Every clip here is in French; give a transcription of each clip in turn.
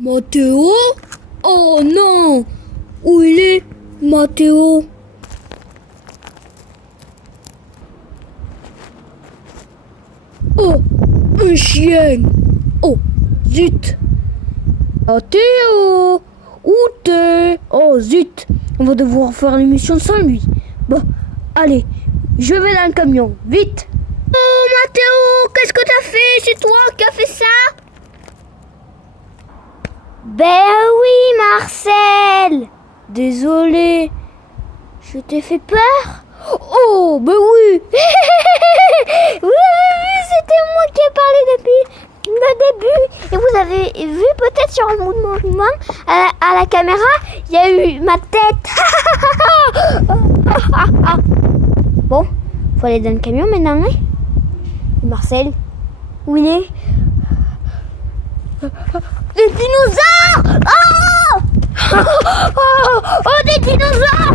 Mathéo? Oh non! Où il est, Mathéo? Oh, un chien! Oh, zut! Mathéo! Où t'es? Oh, zut! On va devoir faire l'émission sans lui. Bon, allez, je vais dans le camion, vite! Oh, Mathéo, qu'est-ce que t'as fait? C'est toi qui as fait ça? Ben oui, Marcel! Désolé, je t'ai fait peur? Oh, ben oui! Vous avez vu, c'était moi qui ai parlé depuis le début. Et vous avez vu peut-être sur le mouvement à la caméra, il y a eu ma tête. Bon, faut aller dans le camion maintenant, hein? Marcel, où il est? Des dinosaures! Oh! Oh, des dinosaures!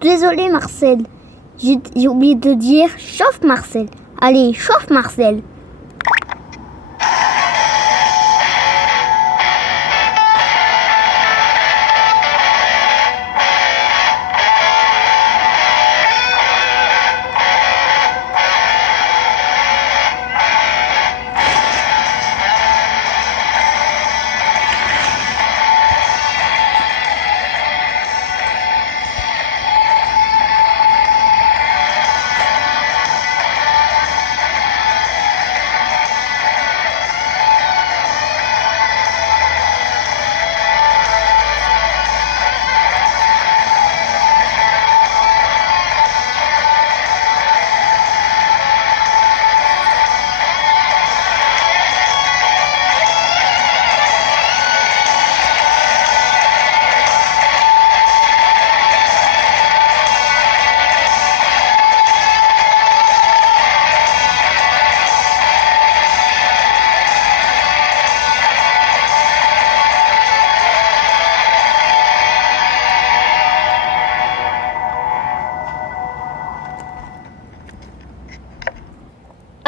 Désolé Marcel. J'ai oublié de dire chauffe Marcel. Allez, chauffe Marcel.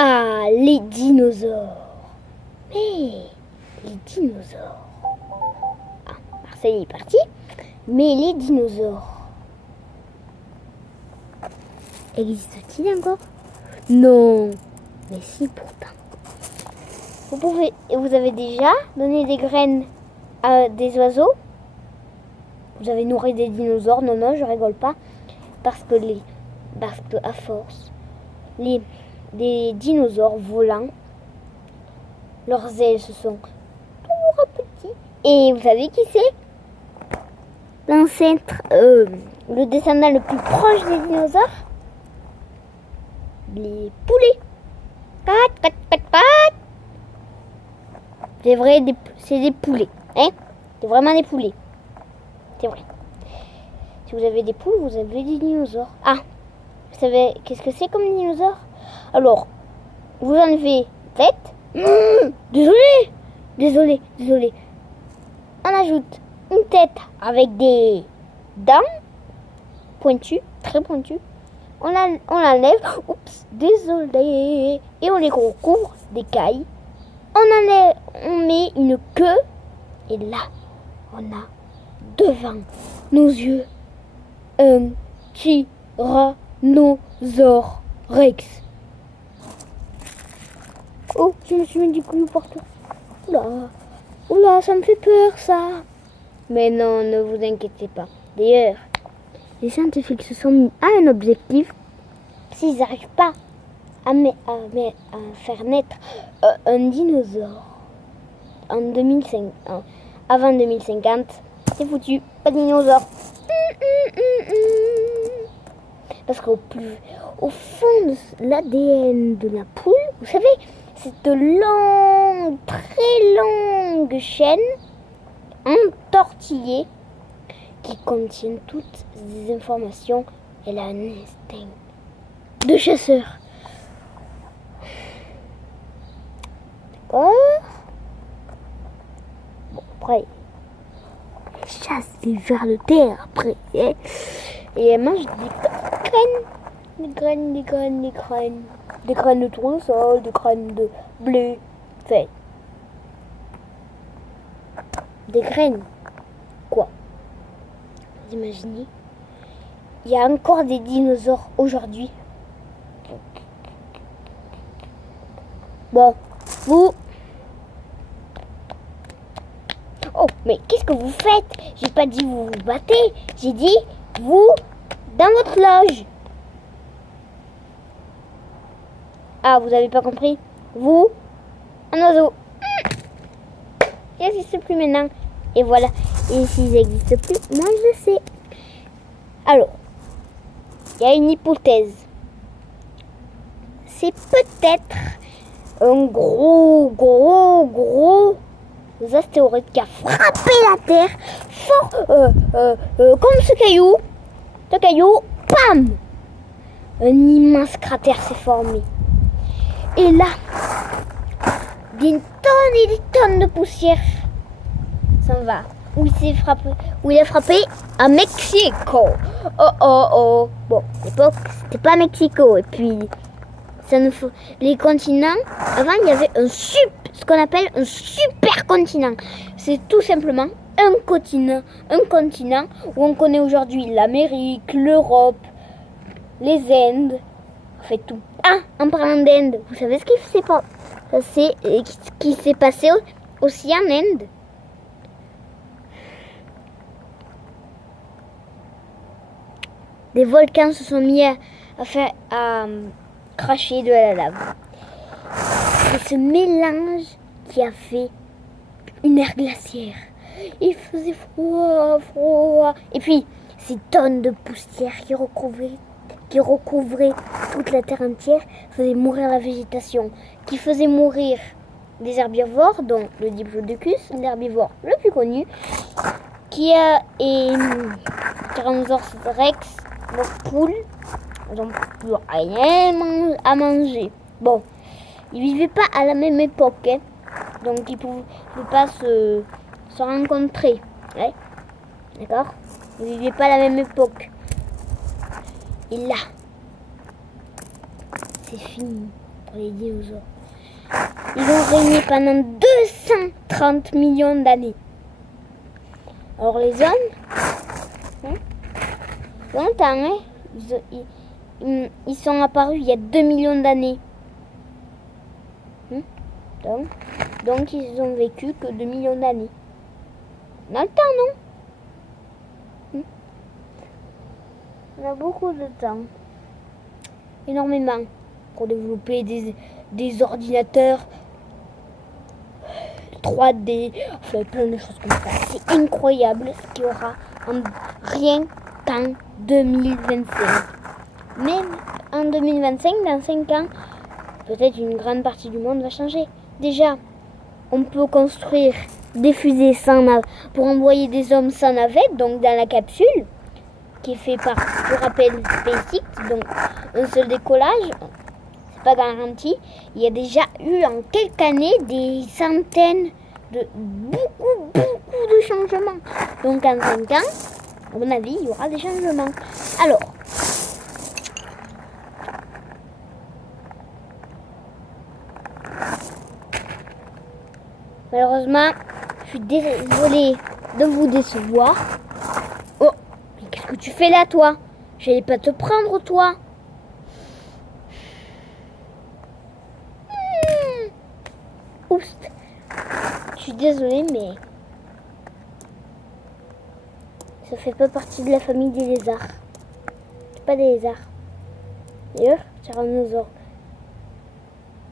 Ah, les dinosaures. Mais les dinosaures. Ah, Marcel est parti. Mais les dinosaures. Existent-ils encore? Non. Mais si, pourtant. Vous avez déjà donné des graines à des oiseaux? Vous avez nourri des dinosaures? Non, non, je rigole pas. Parce que à force, les dinosaures volants, leurs ailes se sont tout petits. Et vous savez qui c'est? L'ancêtre, le descendant le plus proche des dinosaures? Les poulets. C'est vrai, c'est des poulets. Hein? C'est vraiment des poulets. C'est vrai. Si vous avez des poules, vous avez des dinosaures. Ah, vous savez qu'est-ce que c'est comme dinosaure? Alors, vous enlevez tête. Désolé. On ajoute une tête avec des dents pointues, très pointues. On l'enlève. Oups, désolé. Et on les recouvre d'écailles. On met une queue. Et là, on a devant nos yeux un tyrannosaure rex. Oh, je me suis mis du couillou partout. Oula, ça me fait peur ça. Mais non, ne vous inquiétez pas. D'ailleurs, les scientifiques se sont mis à un objectif. S'ils n'arrivent pas à faire naître un dinosaure avant 2050, c'est foutu, pas de dinosaure. Parce qu'au fond de l'ADN de la poule, vous savez, cette longue, très longue chaîne entortillée qui contient toutes les informations. Elle a un instinct de chasseur. D'accord? Bon, après, elle chasse les vers de terre après. Hein? Et elle mange des graines. Des graines. des graines de tournesol, des graines de blé, enfin, des graines, quoi. Vous imaginez? Il y a encore des dinosaures aujourd'hui. Bon, vous... Oh, mais qu'est-ce que vous faites? J'ai pas dit vous vous battez, j'ai dit vous dans votre loge. Ah, vous avez pas compris? Vous, un oiseau. Il n'existe plus maintenant. Et voilà. Et s'il n'existe plus, moi je le sais. Alors, il y a une hypothèse. C'est peut-être un gros astéroïde qui a frappé la Terre fort, comme ce caillou. Ce caillou, pam! Un immense cratère s'est formé. Et là, des tonnes et des tonnes de poussière s'en va. Où il a frappé à Mexico. Oh. Bon, à l'époque, c'était pas Mexico. Et puis, les continents, avant, il y avait ce qu'on appelle un super continent. C'est tout simplement un continent où on connaît aujourd'hui l'Amérique, l'Europe, les Indes, en fait tout. Ah, en parlant d'Inde, vous savez ce qui s'est passé aussi en Inde? Des volcans se sont mis à cracher de la lave. C'est ce mélange qui a fait une ère glaciaire. Il faisait froid. Et puis, ces tonnes de poussière qui recouvraient toute la terre entière faisaient mourir la végétation, qui faisait mourir des herbivores, dont le Diplodocus, l'herbivore le plus connu, qui a et Tyrannosaurus rex, nos poules, ils n'ont plus rien à manger. Bon, ils vivaient pas à la même époque, hein, donc ils pouvaient pas se rencontrer, ouais. D'accord? Ils vivaient pas à la même époque. Et là, c'est fini pour les dinosaures. Ils ont régné pendant 230 millions d'années. Alors les hommes, longtemps, hein, ils sont apparus il y a 2 millions d'années. Donc ils ont vécu que 2 millions d'années. On a le temps, non? On a beaucoup de temps. Énormément. Pour développer des ordinateurs 3D, enfin, plein de choses comme ça. C'est incroyable ce qu'il y aura rien qu'en 2025. Même en 2025, dans 5 ans, peut-être une grande partie du monde va changer. Déjà, on peut construire des fusées pour envoyer des hommes sans navette, donc dans la capsule, qui est fait par, je rappelle, SpaceX, donc un seul décollage, c'est pas garanti. Il y a déjà eu en quelques années des centaines de beaucoup de changements. Donc en 5 ans, à mon avis, il y aura des changements. Alors, malheureusement, je suis désolée de vous décevoir. Oh, mais qu'est-ce que tu fais là, toi? J'allais pas te prendre, toi. Oups. Je suis désolée, mais ça fait pas partie de la famille des lézards. C'est pas des lézards. D'ailleurs, tyrannosaure.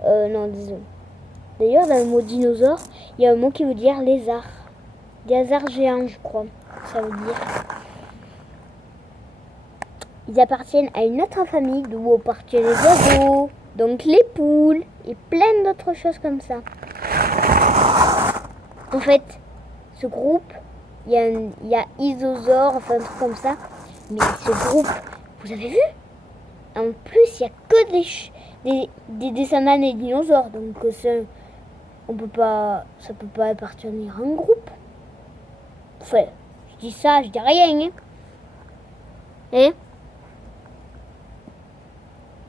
Non, désolé. D'ailleurs, dans le mot dinosaure, il y a un mot qui veut dire lézard. Des lézards géants, je crois. Ça veut dire. Ils appartiennent à une autre famille d'où appartiennent les oiseaux, donc les poules et plein d'autres choses comme ça. En fait, ce groupe, il y a Isosaure, enfin un truc comme ça. Mais ce groupe, vous avez vu? En plus, il n'y a que des descendants des dinosaures. Donc ça peut pas appartenir à un groupe. Enfin, je dis ça, je dis rien. Hein?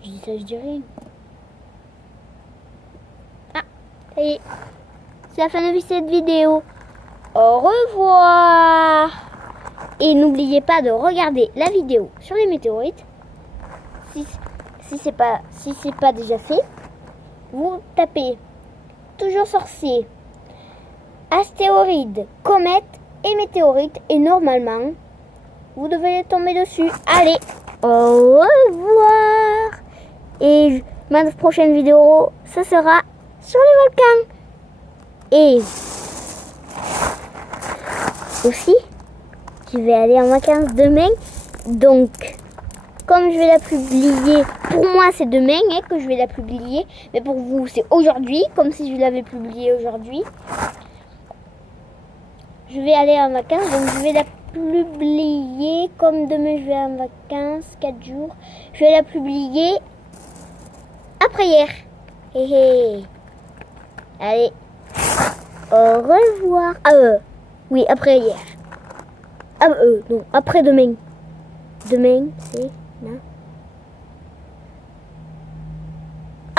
Je dis ça, je dis rien. Et c'est la fin de cette vidéo. Au revoir. Et n'oubliez pas de regarder la vidéo sur les météorites. Si c'est pas déjà fait, vous tapez toujours sorcier, astéroïde, comète et météorite et normalement vous devez tomber dessus. Allez, au revoir. Et ma prochaine vidéo, ce sera sur les volcans. Et aussi, je vais aller en vacances demain. Donc, comme je vais la publier, pour moi c'est demain que je vais la publier. Mais pour vous, c'est aujourd'hui, comme si je l'avais publiée aujourd'hui. Je vais aller en vacances, donc je vais la publier comme demain je vais en vacances, 4 jours. Je vais la publier après hier. Hé hé. Allez, au revoir. Oui, après hier. Non, après demain. Demain, c'est non.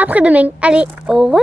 Après demain. Allez, au revoir.